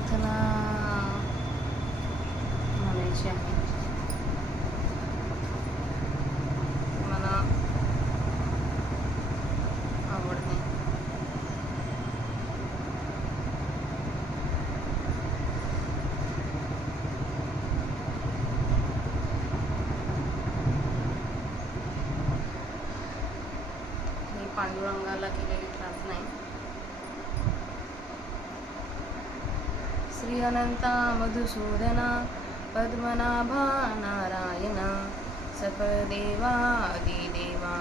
प्रार्थना म्हणायची आहे. मला आवडते. ही पांडुरंगाला केलेली प्रार्थना आहे. श्री अनंता मधुसूदना पद्मनाभा नारायणा सकळ देवा आदिदेवा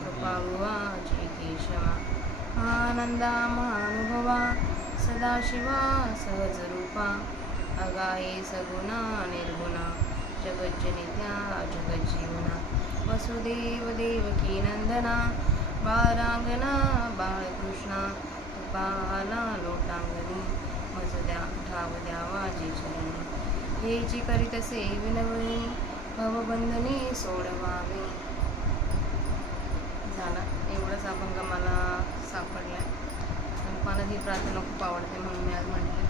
कृपाळुवा जय केशवा आनंदा महानुभवा सदाशिवा सहजरूपा अगाये सगुणा निर्गुणा जगज्जनित्या जगज्जीवना वसुदेव देवकी नंदना बाळांगणा बाळकृष्णा तुपाला लोटांगणी मज ठाव द्यावा जे चरणी हेची करीतसे विनवणी भवबंधनी सोडवावे. झाला एवढंच अभंग मला सापडला. आणि मला ही प्रार्थना खूप आवडते म्हणून मी आज म्हटले.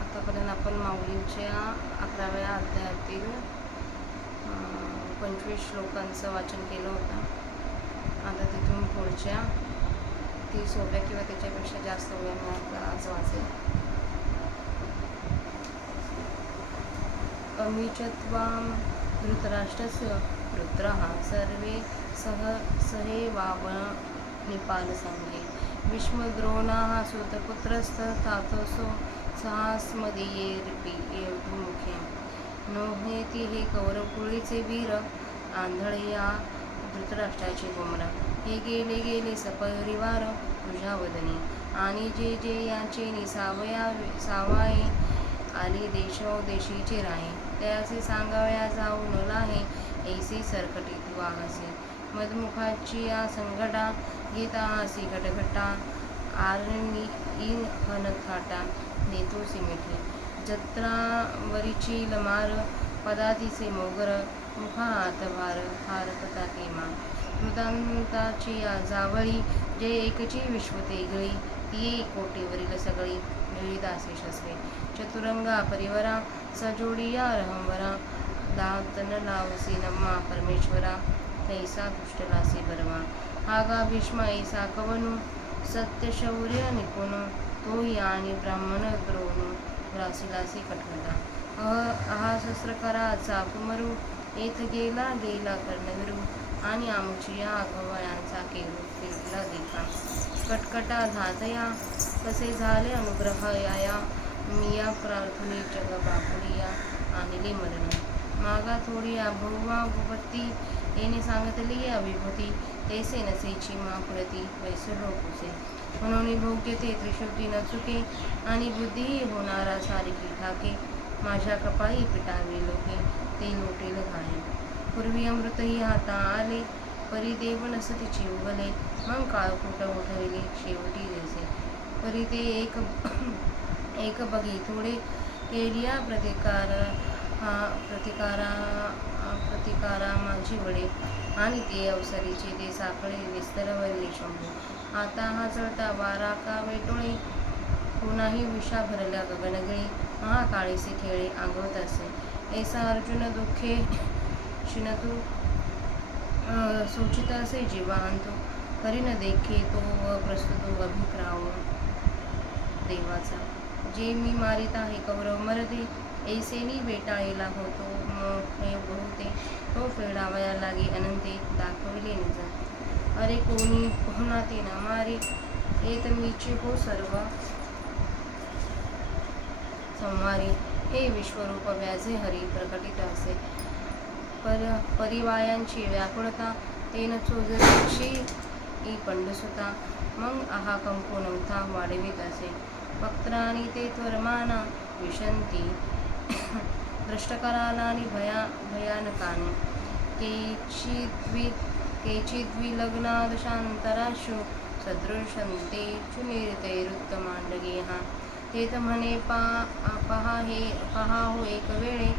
आतापर्यंत आपण माऊलींच्या 11व्या अध्यायातील 25 श्लोकांचं वाचन केलं होतं. आता तिथून पुढच्या 30 ओव्या किंवा त्याच्यापेक्षा जास्त ओव्या मी आज वाचेल. अमीचत्वां धृतराष्ट्रस्य पुत्रः सर्वे सहेवावन निपालसंगे भीष्मद्रोणाः सुतपुत्रस्तथातसो सहास्मदीयेऽपि एवमुखे नोहेती हे कौरवकुळीचे वीर आंधळया धृतराष्ट्राचे गुमरा हे गेले गेले सपरिवार तुझ्या वदनी आणि जे जे याचे सावाये आली देशोदेशीचे राहे त्याचे सांगावया जाऊ न लाहे ऐसी सरकटी तू आहसी मधमुखाची या संघटा गीता हसी घटघटा आरणी इन हनथाटा नेतोसी मिठी जत्रावरीची लमार पदातीचे मोगर मुखात भार हार पताकेमा मृदांताची या जावळी जे एकची विश्वते गळी ती कोटीवरील सगळी मिळीदासी शस्त्रे चतुरंगा परिवरा सजोडिया रहंवरा दातन लावसी नम्मा परमेश्वरा कैसा दुष्टलासी बरवा हागा भीष्मा ऐसा कवनु सत्यशौर्य निपुण तोही आणि ब्राह्मण द्रोणू रासिलासी कठोरता हा शस्त्रकरा चापुमरू येथ गेला गेला कर्णविरू आणि आमची या अगवयांचा केला देखा कटकटा झातया कसे झाले अनुग्रह या मिया प्रार्थने जग बापुलिया आणली मरण मागा थोडी अभुवा भुपती येणे सांगतली अभिभूती तैसे नसेची मापुरती वैसरो पुसे म्हणून भोग्य ते त्रिशुद्धी न चुके आणि बुद्धी होणारा सारिकी ठाके माझ्या कपाळी पिटावे लोके ते लोटेल घाणे पूर्वी अमृतही हाता आले परी देव नसतीची उगले मग काळकूट उठविले शेवटी जैसे परी ते एक बघी थोडे केलिया प्रतिकारा माझी वडे आणि ते अवसरीचे ते साखळे विस्तरवले शंभू आता हा चढता वारा का वेटोळे पुन्हाही विषा भरल्या गगनगळे महाकाळीचे खेळे आंगवत असे ऐसा अर्जुन दुःखे शिनतू सूचित असे जीवांतो करीन देखे तो व प्रस्तुतो अभिप्राव देवाचा जे मी मारित आहे कौरव मरदे ऐसेनी वेटाळेला होतो हे बहुते तो फेडावया लागे अनंते दाखविले निज अरे कोणी पोहनाते ना मारे येत मीचे हो सर्व संवारी हे विश्वरूप व्याजे हरी प्रकटित असे परिवायांची व्याकुळता तेन चोजरीची ई पंडसुता मग आहा कंपू नव्हता वाढवित असे वक्त्राणी ते त्वरमाना विशंती दृष्टकरालानी भयानकाने केचिद्विलग्नादशांतराशु सदृशंते चुनिरतैरुत्तमांडगेहा तेत म्हणे पहा हो एक वेळे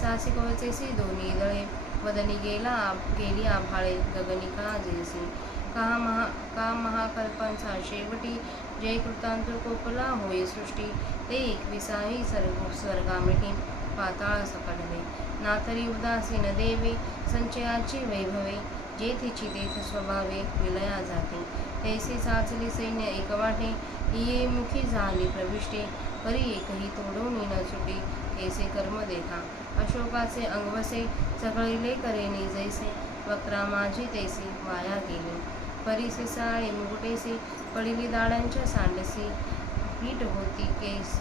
सासी कवचेसी दोन्ही दळे वदनी गेली आभाळे गगनिका जैसी का महाकल्पांचा शेवटी जय कृतांत कोपला होय सृष्टी ते 21 स्वर्गा मिठी पाताळ सकटले नातरी उदासीन देवे संचयाची वैभवे जेथेची तेथ स्वभावे विलया जाते तैसे साचले सैन्य एकवाटे ये मुखी झाली प्रविष्टे परी एकही तोडून न सुटे कैसे कर्म देखा अशोकाचे अंगवसे चघळले करेने जैसे वक्रा माझी तैसे वाया गेले परीसे साळे मुकुटेसे पडिली दाडांच्या सांडसे पीठ होती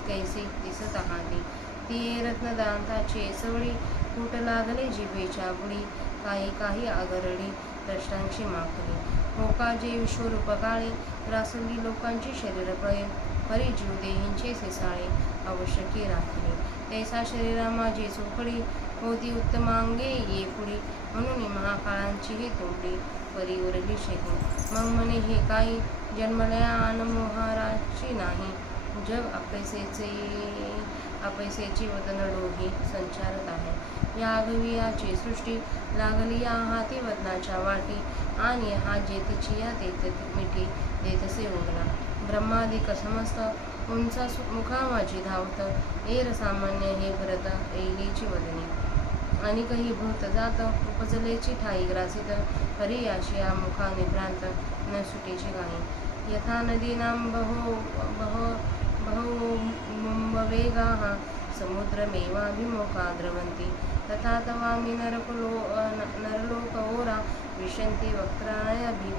कैसे दिसत आहाती ती रत्नदांताची सवळी फूट लागले जिभेच्या बुडी काही आगरडी कष्टांची माखली मोका जे विश्वरूप काळे ग्रासली लोकांची शरीर पळे परी जीव देहींचे सिसाळे आवश्यकी राखले तैसा शरीरा माझी चोखडी होती उत्तमांगे ये पुढे म्हणून महाकाळांची ही तोडली परी उरली शेती मग म्हणे हे काही जन्मलया अनमोहाराची नाही जग अपैसेची वदन डोही संचारत आहे या आगवियाची सृष्टी लागली या हाती वदनाच्या वाटी आणि हा जेतीची या तेथ मिठी देतसे उगला ब्रह्मादिक समस्त उंचा मुखा माझी धावत एर सामान्य हे भरत ऐलीची वदनी आणि काही भूत जात उपजलेची ठाई ग्रासित परी याशिया मुखा निभ्रांत न सुटेची काही यथा नदीनां बहुमुंबवेगाः समुद्रमेवाभिमुखा द्रवन्ति तथा तवामि नरलोकओरा विशन्ति वक्त्राणयभिज्वलन्ति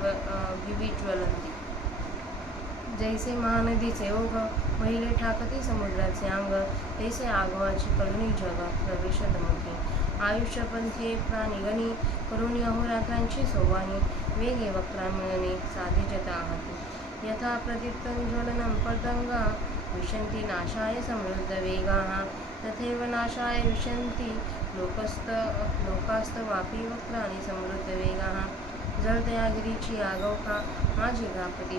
जैसे महानदीचे ओघ महिले ठाकती समुद्राचे अंग तैसे आगवाची कळणी जग प्रवेशत मोठी आयुष्यपंथी प्राणीगणी करून अहोरात्रांची सोवानी वेगे वक्रा मिळणे साधे जता आहाती यथा प्रदीप्तं ज्वलनं पतंगा विशन्ति नाशाय समृद्ध वेगाः तथैव नाशाय विशन्ति लोकास्तवापि वक्राणि समृद्ध वेगाः जळत्या गिरीची आगवका माझी गापती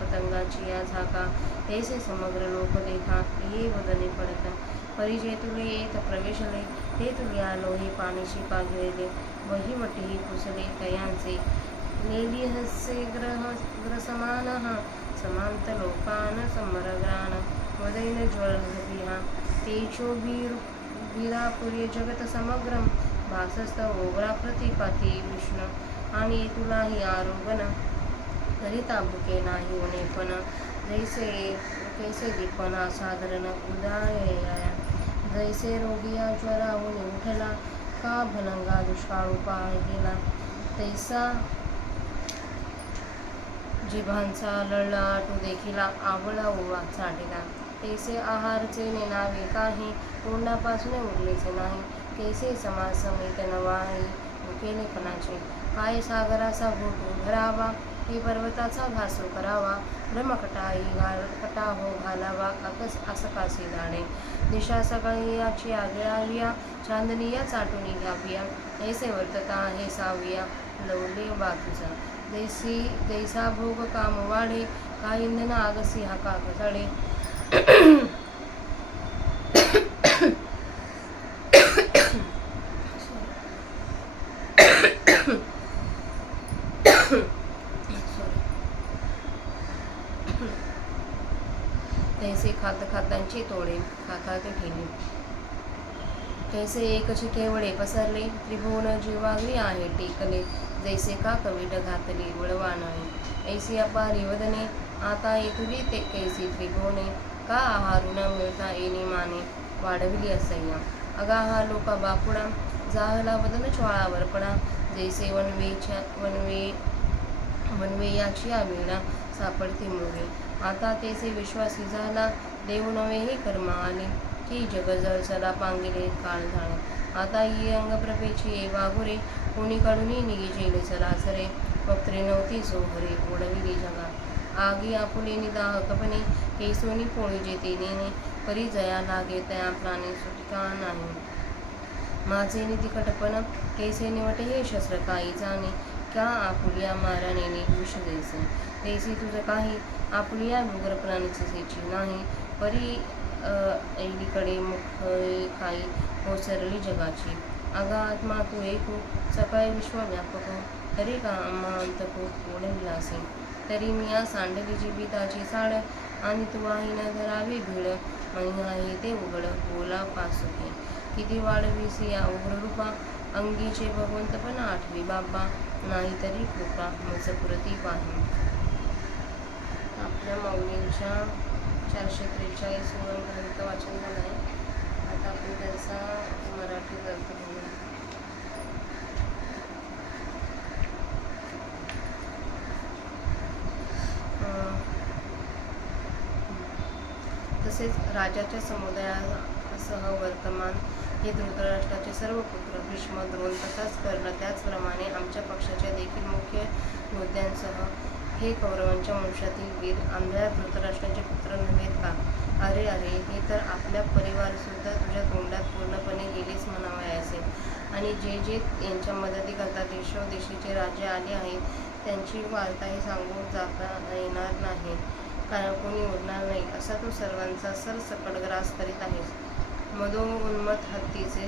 पतंगाची या झाका तैसे समग्र लोक देखा ये वदने पडत परिचय तुले येत प्रवेशले ते तुले आलो हे पाणीशी पागिलेले वहीवटी पुसले तयांचे लेली हस्से ग्रसमानः समांत लोकान समरग्रान वदैन ज्वलभिहा तेजो वीरापुरी जगत समग्रम भासस्त ओगळा प्रतिपाती विष्णू आणि तुलाही आरोगण करिता भुके नाही उणेपण जैसे कैसे दीपना साधारण उदाया जैसे रोगिया ज्वराहून उठला का भनंगा दुष्काळ उपाय गेला तैसा जिभांचा लळलाटू देखिला आवळा उवा चाटेला तैसे आहारचे नेनावे काही तोंडापासून उरलेचे नाही कैसे समाज समेत नवाही भुकेलेपणाचे काय सागराचा घोटू भरावा हे पर्वताचा घासो करावा ब्रह्मकटाई कटाहो घालावा असकासी दाणे दिशा सकाळी याची आगळाविया चांदनिया चाटून घ्याविया ऐसे वर्तता हे साविया लवले बाजूचा जैसा भोग काम वाढे का इंधन आगसी हाका घसळे तैसे खातांची तोडे खातात ठेवले तैसे एकशी केवळे पसरले त्रिभुवन जीवाग्री आहे टेकले जैसे का कवीट घातली वळवानळे ऐसी अपारी वदने आता येथुली ते कैसी त्रिभुवने का आहारू न मिळता येणे माने वाढविली असह्या अगा हा लोका बापुडा जाहला वदन ज्वाळावर पडा जैसे वनवे याची आविळा सापडती मुळे आता तेचे विश्वासी झाला देव नवे हे कर्म आले की जग जळ चला पांगिले काळ झाला आता ही अंगप्रभेची वाघुरे कोणी काढूनही निघेले सरासरे वक्त्रे नव्हती सोहरे ओढविली जगा आगी आपुले निदाह कपणे केसोनी पोळी जेते नेणे परी जया लागे तया प्राणी सुटिका नाही माझे नितिकटपण कैसे निवटे हे शस्त्र काही जाणे क्या आपुलिया मारानेने विष जैसे तैसे तुझं काही आपुलिया डुगर प्राणीची नाही परी ऐलीकडे मुख काही ओसरली जगाची अगा आत्मा तू ऐकू सकाळी विश्वव्यापक तरी का अमांत पोट विलासी. तरी मी या सांडली जीविताची साड, आणि तू आई न धरावी भीड. मनी आहे ते उघड बोला पासुके, किती वाढवीसी या उग्र रूपा. अंगीचे भगवंत पण आठवी बाबा, नाही तरी कृपा मज पुरती पाही. आपल्या माऊलींच्या 443 ग्रंथ वाचन झालं आहे. आता आपण त्यांचा मराठी ग्रंथ बघूया. तसेच राजाच्या समुदायासह वर्तमान हे धृतराष्ट्राचे सर्व पुत्र भीष्म, द्रोण, तसाच कर्ण, त्याचप्रमाणे आमच्या पक्षाच्या देखील मुख्य योद्ध्यांसह हे कौरवांच्या वंशातील वीर आंधळ्या धृतराष्ट्राचे पुत्र नव्हेत का? अरे अरे, हे तर आपल्या परिवारसुद्धा तुझ्या तोंडात पूर्णपणे गेलेच म्हणावयाचे. आणि जे जे यांच्या मदतीकरता देशोदेशीचे राजे आले आहेत, त्यांची वार्ताही सांगून जाता येणार नाही, कारण कोणी उरणार नाही, असा तू सर्वांचा सरसकट ग्रास करीत आहेस. मदोन्मत्त हत्तीचे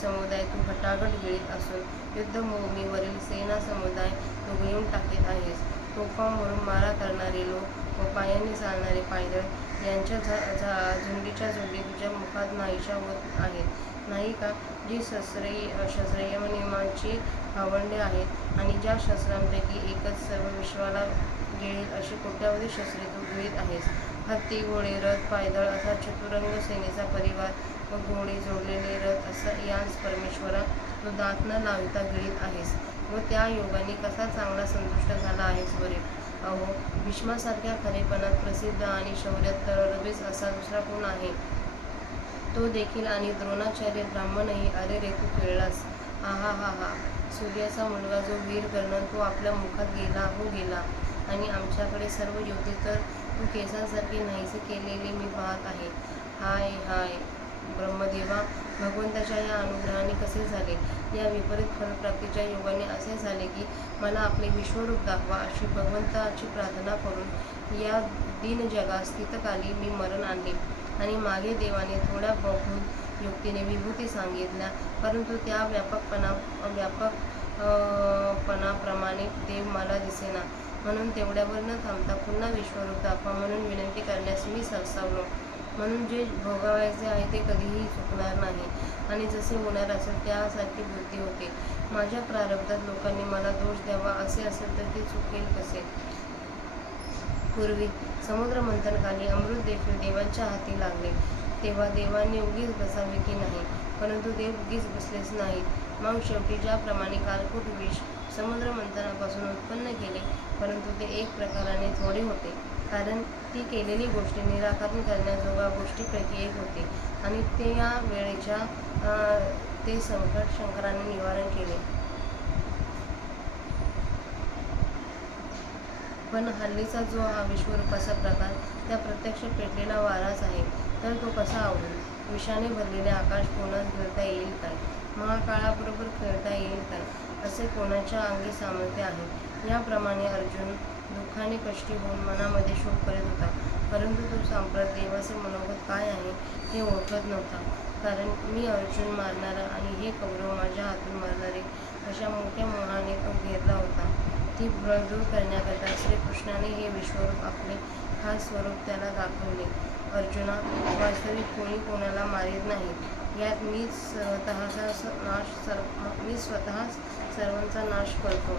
समुदाय तू घटाघट गिळीत असून युद्धभूमीवरील सेना समुदाय तू गिळून टाकीत आहेस. तोफांवरून मारा करणारे लोक व पायांनी चालणारे पायदळ यांच्या झुंडीच्या झुंडी तुझ्या मुखात नाहीशा होत आहेत, नाही का? जी शस्त्रे यमनियमांची भावंडे आहेत, आणि ज्या शस्त्रांपैकी एकच सर्व विश्वाला गिळेल अशी कोट्यावधी शस्त्रे तू गिळीत आहेस. हत्ती, घोडे, रथ, पायदळ असा चतुरंग सेनेचा परिवार व घोडे जोडलेले रथ असा यांस परमेश्वरा तू दात न लाविता गिळीत आहेस, व त्या योगाने कसा चांगला संतुष्ट झाला आहेस बरे. अहो, भीष्मासारख्या खरेपणात प्रसिद्ध आणि शौर्यात तरबेज असा दुसरा कोण आहे? तो देखील, आणि द्रोणाचार्य ब्राह्मणही. अरे रे, तू खेळलास. आहा हा हा. सूर्याचा मुलगा जो वीर कर्ण, तो आपल्या मुखात गेला हो गेला, आणि आमच्याकडे सर्व योद्धे तर तू केसांसारखे नाहीसे केलेले मी पाहत आहे. हाय हाय ब्रह्मदेवा, भगवंताच्या या अनुग्रहाने कसे झाले? या विपरीत फलप्राप्तीच्या योगाने असे झाले की मला आपले विश्वरूप दाखवा अशी भगवंताची प्रार्थना करून या दीन जगात स्थितकाली मी मरण आणले, आणि मागे देवाने थोड्या बहु युक्तीने विभूती सांगितल्या, परंतु त्या व्यापकपणाप्रमाणे देव मला दिसेना. म्हणून तेवढ्यावर न थांबता पुन्हा विश्वरूप दाखवा म्हणून विनंती करण्यास मी सरसावलो. म्हणून जे भोगावायचे आहे ते कधीही चुकणार नाही, आणि जसे होणार असेल त्यासारखी बुद्धी होते. माझ्या प्रारब्धात लोकांनी मला दोष द्यावा असे असेल तर ते चुकेल कसे? पूर्वी समुद्रमंथनकाली अमृत देखील देवांच्या हाती लागले, तेव्हा देवांनी उगीच बसावे की नाही? परंतु देव उगीच बसलेच नाहीत. मग शेवटी ज्याप्रमाणे कालकूट विष समुद्रमंथनापासून उत्पन्न केले, परंतु ते एक प्रकाराने थोडे होते, कारण ती केलेली गोष्ट निराकरण करण्याजोगा गोष्टीपैकी एक होते, आणि त्या वेळेच्या ते संकट शंकराने निवारण केले. पण हल्लीचा जो हा विश्वरूपाचा प्रकार त्या प्रत्यक्ष पेटलेला वाराच आहे, तर तो कसा आवडेल? विषाने भरलेले आकाश कोणास गिळता येईल काय? महाकाळाबरोबर खेळता येईल काय? असे कोणाच्या अंगी सामर्थ्य आहे? याप्रमाणे अर्जुन दुःखाने कष्टी होऊन मनामध्ये शोक करीत होता, परंतु तो सांप्रत देवाचे मनोगत काय आहे हे ओळखत नव्हता. कारण मी अर्जुन मारणारा आणि हे कौरव माझ्या हातून मरणारे अशा मोठ्या मोहाने तो घेरला होता. ती भ्रळ दूर करण्याकरता श्रीकृष्णाने हे विश्वरूप आपले खास स्वरूप त्याला दाखवले. अर्जुना, वास्तविक कोणी कोणाला मारीत नाही, यात मी स्वतःच सर्वांचा नाश करतो.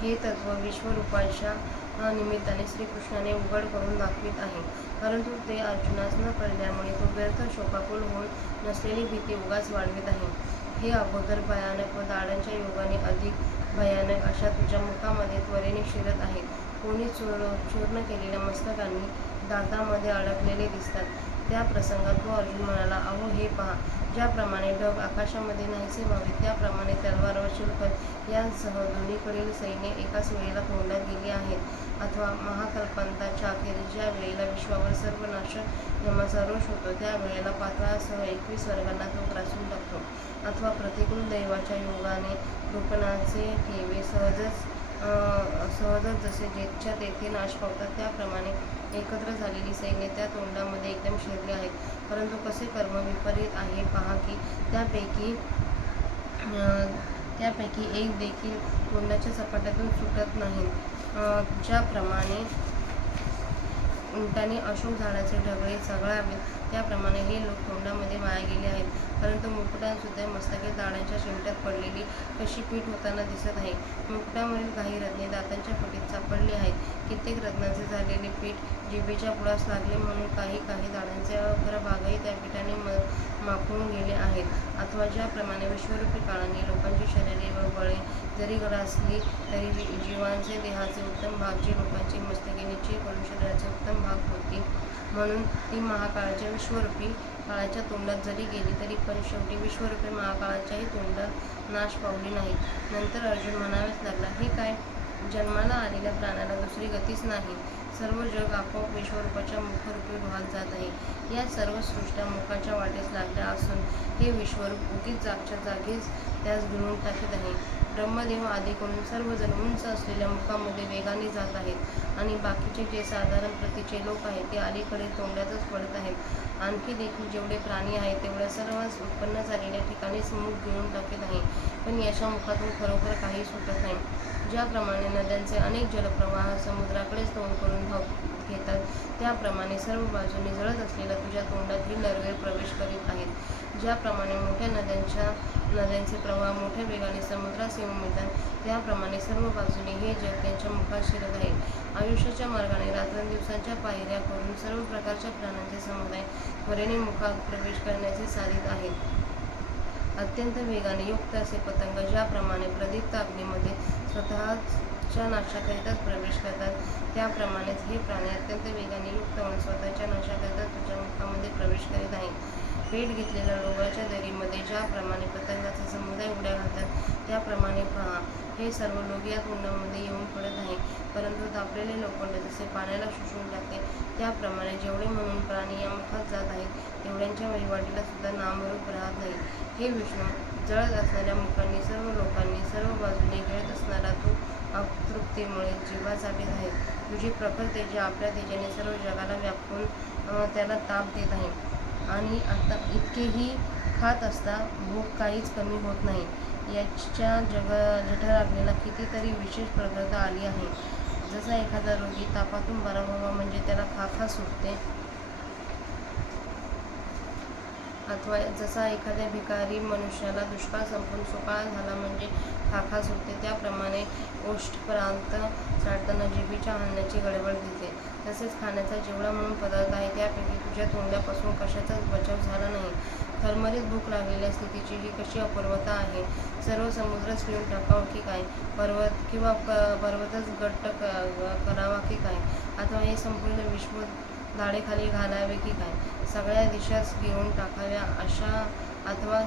हे तत्व विश्वरूपाच्या निमित्ताने श्रीकृष्णाने उघड करून दाखवित आहे, परंतु ते अर्जुनास न कळल्यामुळे तो व्यर्थ शोकाकुल होऊन नसलेली भीती उगाच वाढवित आहे. हे अगोदर भयानक व दाडांच्या योगाने अधिक भयानक अशा तुझ्या मुखामध्ये त्वरेने शिरत आहेत. कोणी चूर्ण केलेल्या मस्तकांनी दातामध्ये अडकलेले दिसतात. त्या प्रसंगात तो अर्जुन म्हणाला, अहो हे पहा, ज्याप्रमाणे ढग आकाशामध्ये नाहीसे व्हावे त्याप्रमाणे तलवार व चिलखत यांसह दोन्हीकडील सैन्य एकाच वेळेला तोंडात गेली आहेत. अथवा महाकल्पांताच्या अखेरीस ज्या वेळेला विश्वावर सर्वनाश यमाचा रोष होतो, त्या वेळेला पाताळासह 21 स्वर्गांना तो ग्रासून टाकतो. अथवा प्रतिकूल दैवाच्या योगाने गोपनाचे ठेवे सहजच जसे जेथच्या तेथे नाश पावतात, त्याप्रमाणे एकत्र झालेली सैन्य त्या तोंडामध्ये एकदम शिरली आहेत. परंतु कसे कर्म विपरीत आहे पहा की त्यापैकी एक देखील तोंडाच्या सपाट्यातून सुटत नाही. ज्याप्रमाणे उंटाने अशोक झाडाचे ढगळे चघळावेत, त्याप्रमाणे हे लोक तोंडामध्ये वाया गेले आहेत. परंतु मुकुटांसुद्धा मस्तके दाढांच्या चिमट्यात पडलेली कशी पीठ होताना दिसत आहे. मुकुटावरील काही रत्ने दातांच्या फटीत सापडली आहेत. कित्येक रत्नांचे झालेले पीठ जिभेच्या बुडास लागले म्हणून काही दाढांचे अग्रभागही त्या पीठाने माखून गेले आहेत. अथवा ज्याप्रमाणे विश्वरूपी काळाने लोकांची शरीरे व बळे जरी ग्रासली तरी जीवांचे देहाचे उत्तम भाग जी लोकांची मस्तके निश्चय करून शरीराचे उत्तम भाग होती, म्हणून ती महाकाळाच्या विश्वरूपी काळाच्या तोंडात जरी गेली तरी पण शेवटी विश्वरूपी महाकाळाच्याही तोंडात नाश पावली नाही. नंतर अर्जुन म्हणावेच लागला, हे काय? जन्माला आलेल्या प्राण्याला दुसरी गतीच नाही. सर्व जग आपोआप विश्वरूपाच्या मुखरूपी वाहत जात आहे. या सर्व सृष्ट्या मुखाच्या वाटेस लागल्या असून हे विश्वरूप उगीच जागच्या जागीच त्यास गिळून टाकीत आहे. ब्रह्मदेव आदीकडून सर्वजण उंच असलेल्या मुखामध्ये वेगाने जात आहेत आणि बाकीचे जे साधारण प्रतीचे लोक आहेत ते अलीकडे तोंडातच पडत आहेत. आणखी देखील जेवढे प्राणी आहेत तेवढ्या सर्वांस उत्पन्न झालेल्या ठिकाणीच मुख गिळून टाकीत आहे, पण याच्या मुखातून खरोखर काही सुटत नाही. ज्याप्रमाणे नद्यांचे अनेक जलप्रवाह समुद्राकडेच तोंड करून घेतात, त्याप्रमाणे सर्व बाजूने जळत असलेल्या तुझ्या तोंडात ही नरवे प्रवेश करीत आहेत. ज्याप्रमाणे मोठ्या नद्यांचे प्रवाह मोठ्या वेगाने समुद्रास येऊन मिळतात, त्याप्रमाणे सर्व बाजूने हे जग त्यांच्या मुखात शिरत आहे. आयुष्याच्या मार्गाने रात्रंदिवसांच्या पायऱ्या करून सर्व प्रकारच्या प्राण्यांचे समुदाय त्वरेने मुखात प्रवेश करण्याचे साधित आहेत. अत्यंत वेगाने युक्त असे पतंग ज्याप्रमाणे प्रदीप्त अग्नीमध्ये स्वतःच्या नाशाकरिताच प्रवेश करतात, त्याप्रमाणेच हे प्राणी अत्यंत वेगाने युक्त होऊन स्वतःच्या नाशाकरिता तुझ्या मुखामध्ये प्रवेश करीत आहेत. पेट घेतलेल्या डोंगराच्या दरीमध्ये ज्याप्रमाणे पतंगाचे समुदाय उड्या घालतात, त्याप्रमाणे पहा हे सर्व लोक या तोंडामध्ये येऊन पडत आहे. परंतु तापलेले लोखंड जसे पाण्याला शोषून टाकते, त्याप्रमाणे जेवढे म्हणून प्राणी या मुखात जात आहेत तेवढ्यांच्या वहिवाटीला सुद्धा नामरूप राहत नाही. हे विष्णू, जळत असणाऱ्या मुखांनी सर्व लोकांनी सर्व बाजूने गिळत असणारा तू अतृप्तीमुळे जिव्हा चाटीत आहेत. तुझी प्रखर तेज आपल्या तेजाने सर्व जगाला व्यापून त्याला ताप देत आहे. आणि आता इतकेही खात असता भूक काहीच कमी होत नाही. याच्या जठराग्नीला कितीतरी विशेष प्रगल्भता आली आहे. जसा एखादा रोगी तापातून बरा व्हावा म्हणजे त्याला खा सुटते, अथवा जसा एखाद्या भिकारी मनुष्याला दुष्काळ संपून सुकाळ झाला म्हणजे खा सुटते, त्याप्रमाणे ओष्ठप्रांत चाटताना जिभेच्या हलण्याची गडबड दिसते. तसेच खाण्याचा जेवढा म्हणून पदार्थ आहे त्यापैकी तुझ्या तोंडापासून कशाचाच बचाव झाला नाही. खरमरीत भूक लागलेल्या स्थितीची ही कशी अपूर्वता आहे. सर्व समुद्रच पिळून टाकावा की काय, पर्वतच गट्ट करावा की काय, अथवा हे संपूर्ण विश्व दाढेखाली घालावे की काय, सगळ्या दिशाच गिळून टाकाव्या अशा, अथवा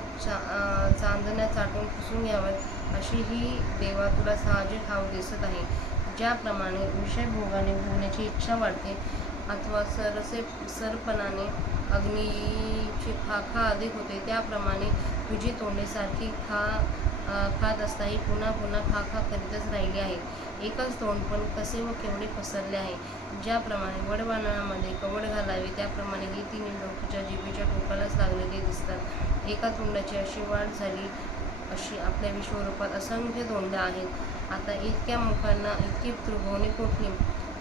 चांदण्या चाटून पुसून घ्याव्यात अशी ही देवा तुला साहजिक हाव दिसत आहे. ज्याप्रमाणे विषयभोगाने भोगण्याची इच्छा वाढते, अथवा सरपणाने अग्नीची खा अधिक होते, त्याप्रमाणे तुझी तोंडे सारखी खात असताही पुन्हा खा करीतच राहिली आहेत. एकच तोंड पण कसे व केवढे पसरले आहे. ज्याप्रमाणे वडवानरामध्ये कवड घालावे त्याप्रमाणे ही तिन्ही लोक तुझ्या जिभेच्या टोकालाच लागलेले दिसतात. एका तोंडाची अशी वाढ झाली अशी आपल्या विश्वरूपात असंख्य तोंडे आहेत. आता इतक्या मुखांना इतकी त्रिभुवने कुठली?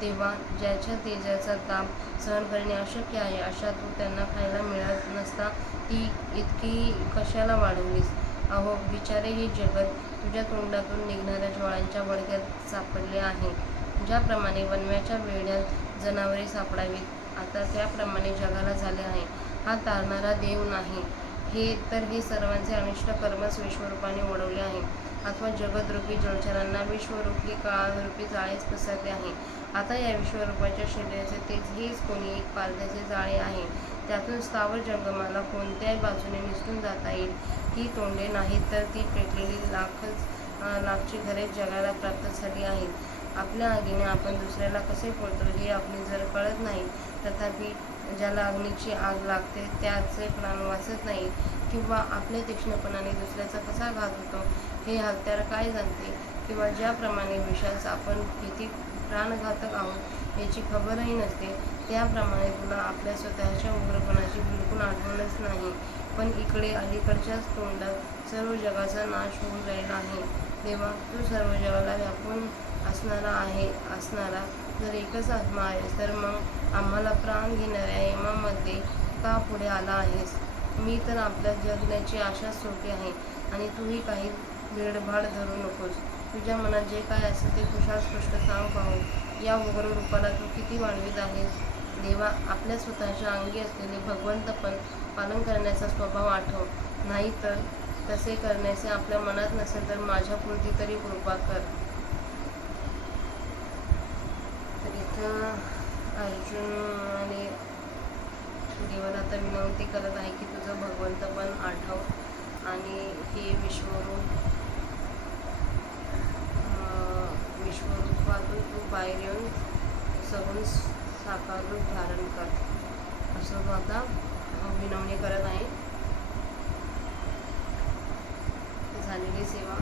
तेव्हा ज्याच्या तेजाचा ताप सहन करणे अशक्य आहे अशा तू त्यांना खायला मिळत नसता ती इतकी कशाला वाढवलीस? अहो बिचारे, हे जगत तुझ्या तोंडातून निघणाऱ्या ज्वाळांच्या बडक्यात सापडले आहे. ज्याप्रमाणे वणव्याच्या वेढ्यात जनावरे सापडावीत, आता त्याप्रमाणे जगाला झाले आहे. हा तारणारा देव नाही, हे सर्वांचे अनिष्ट कर्मच विश्वरूपाने ओढवले आहे. अथवा जगदरूपी जलचरांना विश्वरूपी काळरूपी जाळेच पसरले आहे. आता या विश्वरूपाच्या शरीराचे तेज हेच कोणी एक पारध्याचे जाळे आहे. त्यातून स्थावर जंगमाला कोणत्याही बाजूने निसटून जाता येईल. ही तोंडे नाहीत तर ती पेटलेली लाखची घरे जगाला प्राप्त झाली आहेत. आपल्या आगीने आपण दुसऱ्याला कसे पोळतो हे आपले जर कळत नाही, तथापि ज्याला अग्नीची आग लागते त्याचे प्राण वाचत नाही, किंवा आपल्या तीक्ष्णपणाने दुसऱ्याचा कसा घात होतो हे हत्यार काय जाणते, किंवा ज्याप्रमाणे विषास आपण किती प्राणघातक आहोत याची खबरही नसते, त्याप्रमाणे तुला आपल्या स्वतःच्या उग्रपणाची बिलकुल आठवणच नाही. पण इकडे अलीकडच्याच तोंडात सर्व जगाचा नाश होऊन राहिला आहे. देवा, तू सर्व जगाला व्यापून असणारा जर एकच आत्मा आहेस, तर मग आम्हाला प्राण घेणाऱ्या यमामध्ये का पुढे आला आहेस? मी तर आपल्या जगण्याची आशाच सोडली आहे आणि तूही काही भेडभाड धरू नकोस. तुझ्या मनात जे काय असेल ते कुशाल स्पष्ट सांग पाहू. या उग्र रूपाला तू किती वाढवीत आहेस? देवा, आपल्या स्वतःच्या अंगी असलेले भगवंतपण पालन करण्याचा स्वभाव आठव. नाही तर तसे करण्याचे आपल्या मनात नसेल तर माझ्यापुरती तरी कृपा कर. तर इथं अर्जुनाने देवाला आता विनंती करत आहे की तुझं भगवंतपण आठव आणि हे विश्वरूपातून तू बाहेर येऊन सगुण साकार रूप धारण कर, असं तो आता विनवणी करत आहे. झालेली सेवा